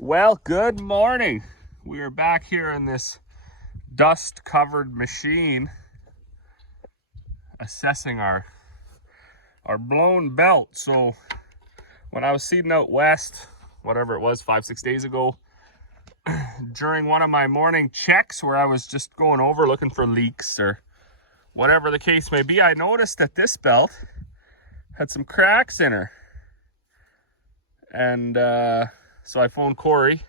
Well, good morning. We are back here in this dust-covered machine assessing our blown belt. So when I was seeding out west, whatever it was, 5-6 days ago, during one of my morning checks where I was just going over looking for leaks or whatever the case may be, I noticed that this belt had some cracks in her. And so I phoned Corey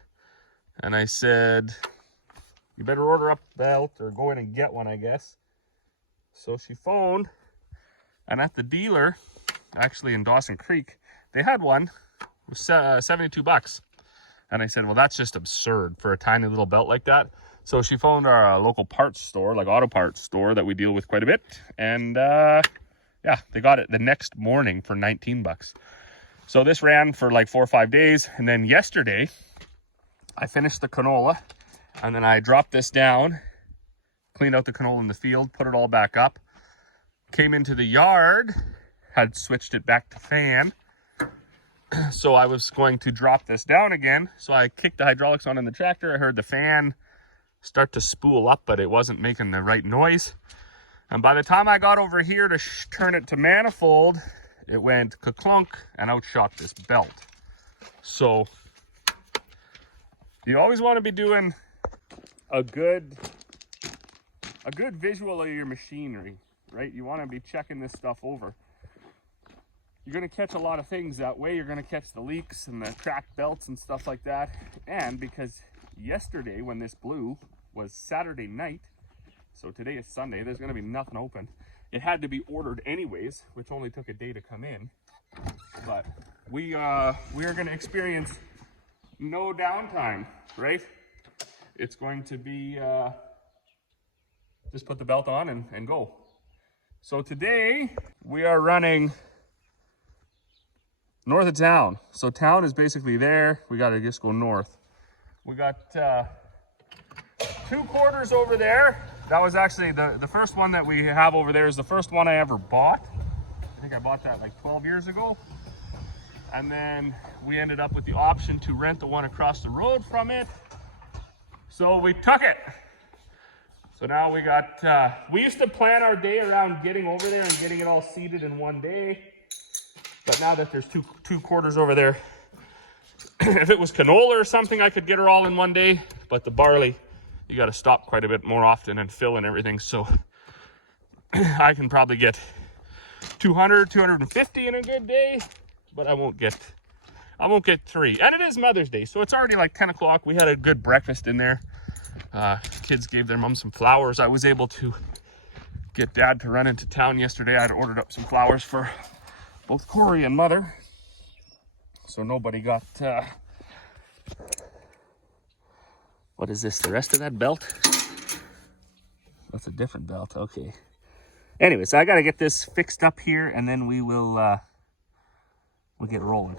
and I said, you better order up a belt or go in and get one, I guess. So she phoned, and at the dealer, actually in Dawson Creek, they had one. It was $72. And I said, well, that's just absurd for a tiny little belt like that. So she phoned our local parts store, like auto parts store that we deal with quite a bit. And yeah, they got it the next morning for $19. So this ran for like 4 or 5 days. And then yesterday, I finished the canola, and then I dropped this down, cleaned out the canola in the field, put it all back up, came into the yard, had switched it back to fan. So I was going to drop this down again. So I kicked the hydraulics on in the tractor. I heard the fan start to spool up, but it wasn't making the right noise. And by the time I got over here to turn it to manifold, it went ka-clunk and outshot this belt. So you always want to be doing a good visual of your machinery, right? You want to be checking this stuff over. You're going to catch a lot of things that way. You're going to catch the leaks and the cracked belts and stuff like that. And because yesterday when this blew was Saturday night, so today is Sunday, there's going to be nothing open. It had to be ordered anyways, which only took a day to come in. But we are going to experience no downtime, right? It's going to be just put the belt on and go. So today we are running north of town. So town is basically there. We got to just go north. We got 2 quarters over there. That was actually the first one that we have over there is the first one I ever bought. I think I bought that like 12 years ago. And then we ended up with the option to rent the one across the road from it. So we took it. So now we got, we used to plan our day around getting over there and getting it all seeded in one day. But now that there's two quarters over there, if it was canola or something, I could get her all in one day. But the barley, you got to stop quite a bit more often and fill and everything. So I can probably get 200, 250 in a good day, but I won't get 3. And it is Mother's Day, so it's already like 10 o'clock. We had a good breakfast in there. Kids gave their mom some flowers. I was able to get Dad to run into town yesterday. I had ordered up some flowers for both Corey and Mother. So nobody got, what is this, the rest of that belt? That's a different belt, okay. Anyways, I gotta get this fixed up here and then we'll get rolling.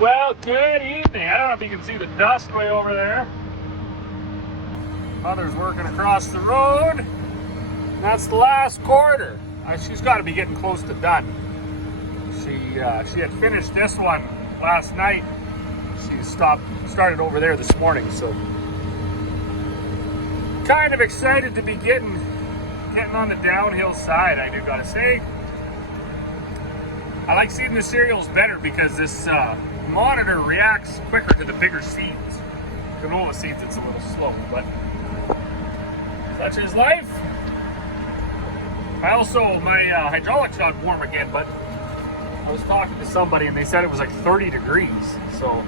Well, good evening. I don't know if you can see the dust way over there. Mother's working across the road. That's the last quarter. She's got to be getting close to done. She had finished this one last night. She started over there this morning, so kind of excited to be getting on the downhill side, I do gotta say. I like seeding the cereals better because this monitor reacts quicker to the bigger seeds. Canola seeds, it's a little slow, but such is life. I also, my hydraulics got warm again, but I was talking to somebody and they said it was like 30 degrees, so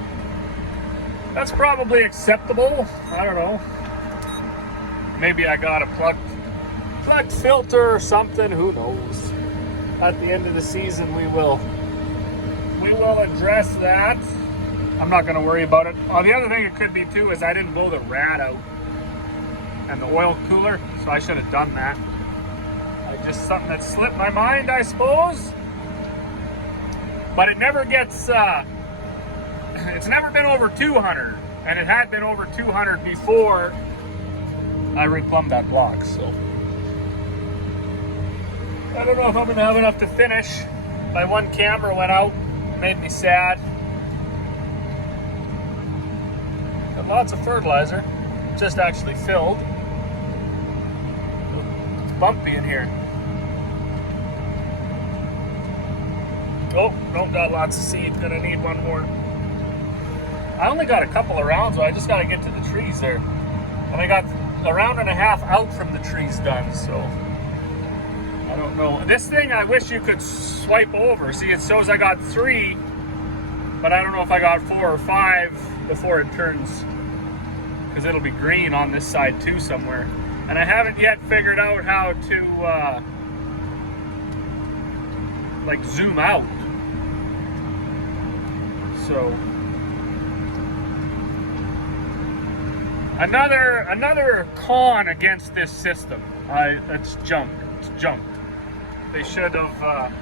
that's probably acceptable. I don't know. Maybe I got a plugged filter or something, who knows. At the end of the season we will address that. I'm not gonna worry about it. Oh, the other thing it could be too is I didn't blow the rad out and the oil cooler, so I should have done that. Just something that slipped my mind, I suppose. But it never gets, it's never been over 200, and it had been over 200 before I replumbed that block, so. I don't know if I'm gonna have enough to finish. My one camera went out, made me sad. Got lots of fertilizer, just actually filled. It's bumpy in here. Oh, don't got lots of seed, gonna need one more. I only got a couple of rounds, so I just gotta get to the trees there. And I got a round and a half out from the trees done, so I don't know. This thing, I wish you could swipe over. See, it shows I got 3, but I don't know if I got 4 or 5 before it turns, because it'll be green on this side too somewhere. And I haven't yet figured out how to like zoom out. So another con against this system. It's junk. It's junk. They should have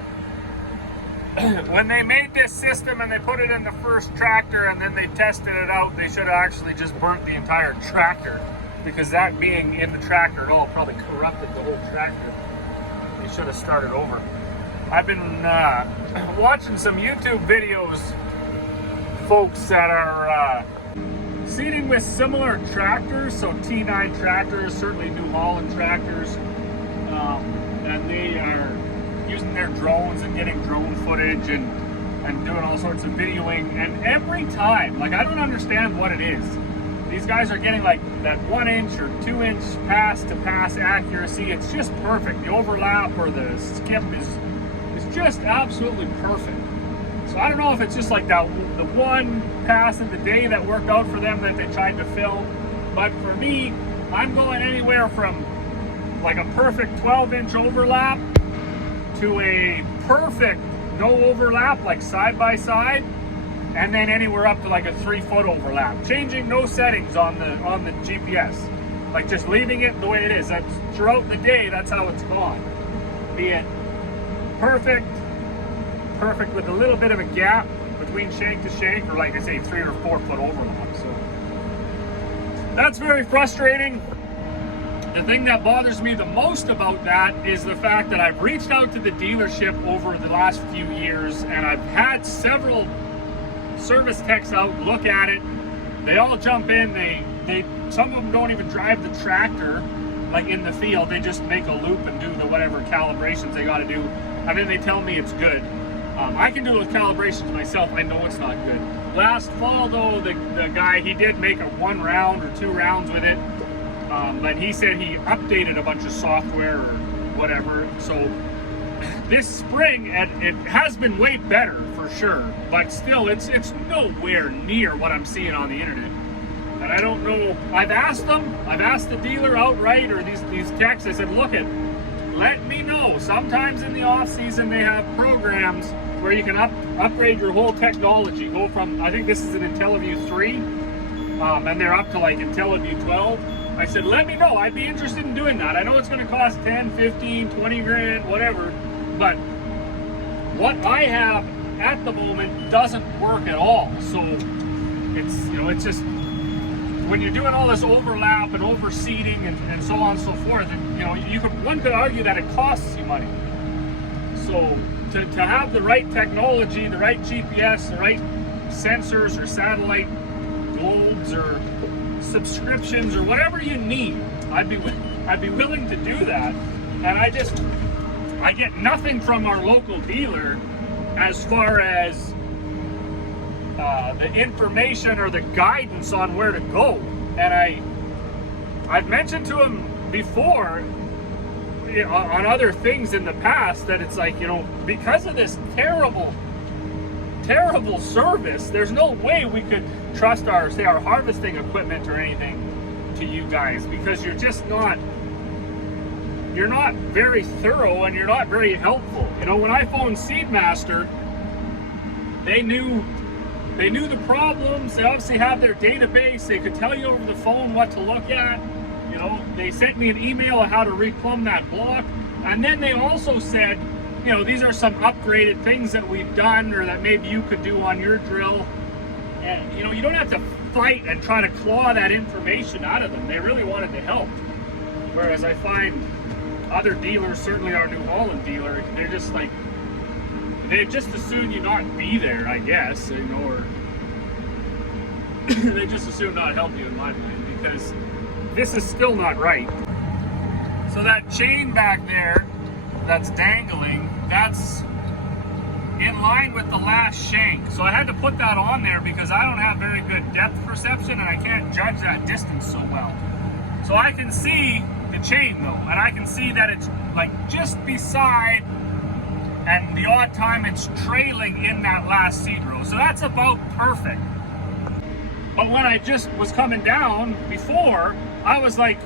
when they made this system and they put it in the first tractor and then they tested it out, they should have actually just burnt the entire tractor, because that being in the tractor at all probably corrupted the whole tractor. They should have started over. I've been watching some YouTube videos, folks that are seeding with similar tractors, so T9 tractors, certainly New Holland tractors, and they are using their drones and getting drone footage and doing all sorts of videoing, and every time, like, I don't understand what it is. These guys are getting like that 1 inch or 2 inch pass to pass accuracy. It's just perfect. The overlap or the skip is just absolutely perfect. So I don't know if it's just like that, the one pass in the day that worked out for them that they tried to film, but for me, I'm going anywhere from like a perfect 12-inch overlap to a perfect no overlap, like side by side, and then anywhere up to like a 3-foot overlap, changing no settings on the GPS, like just leaving it the way it is. That's throughout the day, that's how it's gone. Be it perfect with a little bit of a gap between shank to shank, or like I say, 3 or 4 foot overlap. So that's very frustrating. The thing that bothers me the most about that is the fact that I've reached out to the dealership over the last few years, and I've had several service techs out look at it. They all jump in. They some of them don't even drive the tractor like in the field. They just make a loop and do the whatever calibrations they got to do, and then they tell me it's good. I can do those calibrations myself. I know it's not good. Last fall though, the guy, he did make a 1 round or 2 rounds with it, but he said he updated a bunch of software or whatever. So this spring, it has been way better for sure, but still it's nowhere near what I'm seeing on the internet. And I don't know, I've asked the dealer outright, or these techs, I said, look, let me know. Sometimes in the off season they have programs where you can upgrade your whole technology. Go from, I think this is an IntelliView 3, and they're up to like IntelliView 12. I said, let me know. I'd be interested in doing that. I know it's going to cost 10, 15, 20 grand, whatever, but what I have at the moment doesn't work at all. So it's, you know, it's just, when you're doing all this overlap and overseeding and so on and so forth, and, you know, one could argue that it costs you money. So to have the right technology, the right GPS, the right sensors or satellite globes or subscriptions or whatever you need, I'd be willing to do that. And I get nothing from our local dealer as far as the information or the guidance on where to go. And I've mentioned to him before, you know, on other things in the past, that it's like, you know, because of this terrible service, there's no way we could trust our harvesting equipment or anything to you guys, because you're not very thorough and you're not very helpful. You know, when I phoned Seedmaster, they knew the problems. They obviously have their database. They could tell you over the phone what to look at. You know, they sent me an email on how to replumb that block. And then they also said, you know, these are some upgraded things that we've done or that maybe you could do on your drill. And, you know, you don't have to fight and try to claw that information out of them. They really wanted to help. Whereas I find other dealers, certainly our New Holland dealer, they're just like, they'd just as soon you not be there, I guess, you know, or they just as soon not help you, in my opinion, because this is still not right. So that chain back there that's dangling, that's in line with the last shank. So I had to put that on there because I don't have very good depth perception and I can't judge that distance so well. So I can see the chain though, and I can see that it's like just beside, and the odd time it's trailing in that last seed row. So that's about perfect. But when I just was coming down before, I was like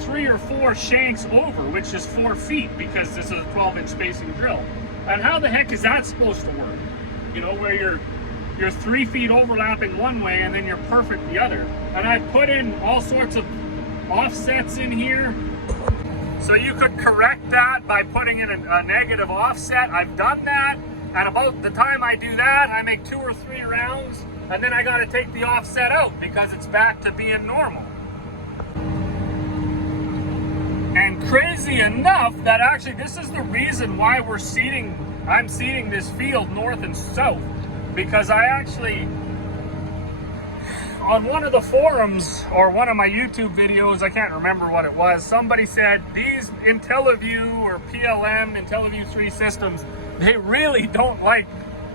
3 or 4 shanks over, which is 4 feet, because this is a 12-inch spacing drill. And how the heck is that supposed to work? You know, where you're 3 feet overlapping one way and then you're perfect the other. And I put in all sorts of offsets in here. So you could correct that by putting in a negative offset. I've done that, and about the time I do that, I make 2 or 3 rounds, and then I got to take the offset out because it's back to being normal. And crazy enough, that actually this is the reason why I'm seeding this field north and south, because I actually, on one of the forums or one of my YouTube videos, I can't remember what it was, somebody said these IntelliView or PLM, IntelliView 3 systems, they really don't like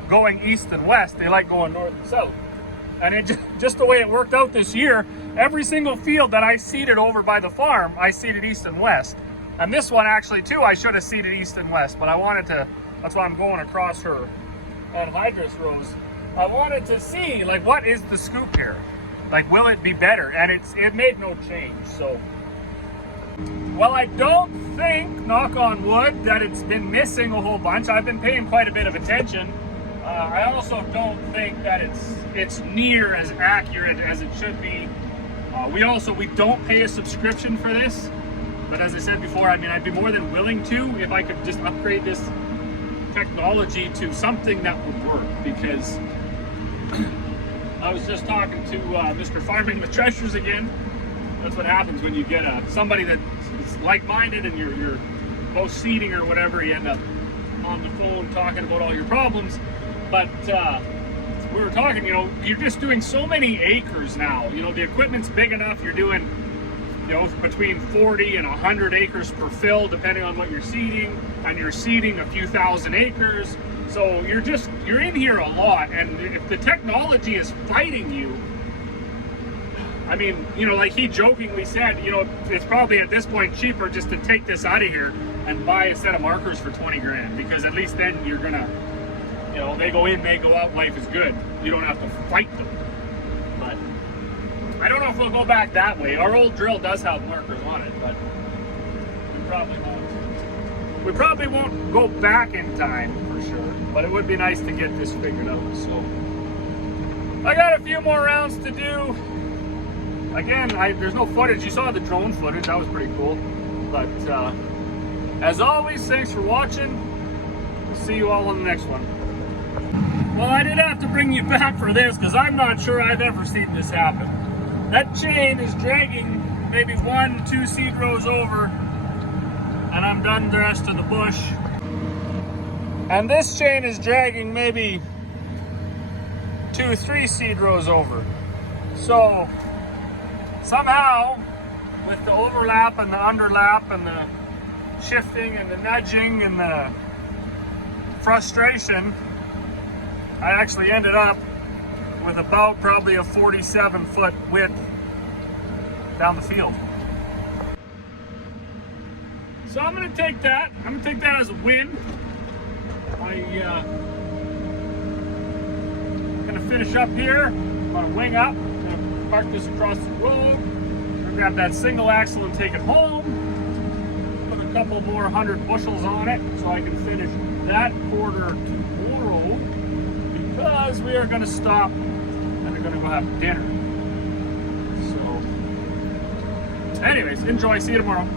going east and west. They like going north and south. And it just the way it worked out this year, every single field that I seeded over by the farm, I seeded east and west. And this one actually too, I should have seeded east and west, but I wanted to, that's why I'm going across her anhydrous rows. I wanted to see, like, what is the scoop here? Like, will it be better? And it made no change. So, well, I don't think, knock on wood, that it's been missing a whole bunch. I've been paying quite a bit of attention. I also don't think that it's near as accurate as it should be. We don't pay a subscription for this, but as I said before, I mean, I'd be more than willing to if I could just upgrade this technology to something that would work, because I was just talking to Mr. Farming with Treasures again. That's what happens when you get somebody that's like-minded and you're both seeding or whatever. You end up on the phone talking about all your problems. But we were talking, you know, you're just doing so many acres now. You know, the equipment's big enough. You're doing, you know, between 40 and 100 acres per fill, depending on what you're seeding. And you're seeding a few thousand acres. So you're in here a lot. And if the technology is fighting you, I mean, you know, like he jokingly said, you know, it's probably at this point cheaper just to take this out of here and buy a set of markers for 20 grand, because at least then you're gonna, you know, they go in, they go out, life is good. You don't have to fight them. But I don't know if we'll go back that way. Our old drill does have markers on it, but we probably won't. We probably won't go back in time for sure, but it would be nice to get this figured out. So I got a few more rounds to do. Again, there's no footage. You saw the drone footage, that was pretty cool. But as always, thanks for watching. We'll see you all on the next one. Well, I did have to bring you back for this because I'm not sure I've ever seen this happen. That chain is dragging maybe 1-2 seed rows over, and I'm done the rest of the bush. And this chain is dragging maybe 2-3 seed rows over. So somehow, with the overlap and the underlap and the shifting and the nudging and the frustration, I actually ended up with about probably a 47-foot width down the field. So I'm gonna take that as a win. I'm gonna finish up here. I'm gonna wing up, I'm gonna park this across the road, I'm gonna grab that single axle and take it home, put a couple more 100 bushels on it so I can finish that quarter tomorrow, because we are gonna stop and we're gonna go have dinner. So anyways, enjoy, see you tomorrow.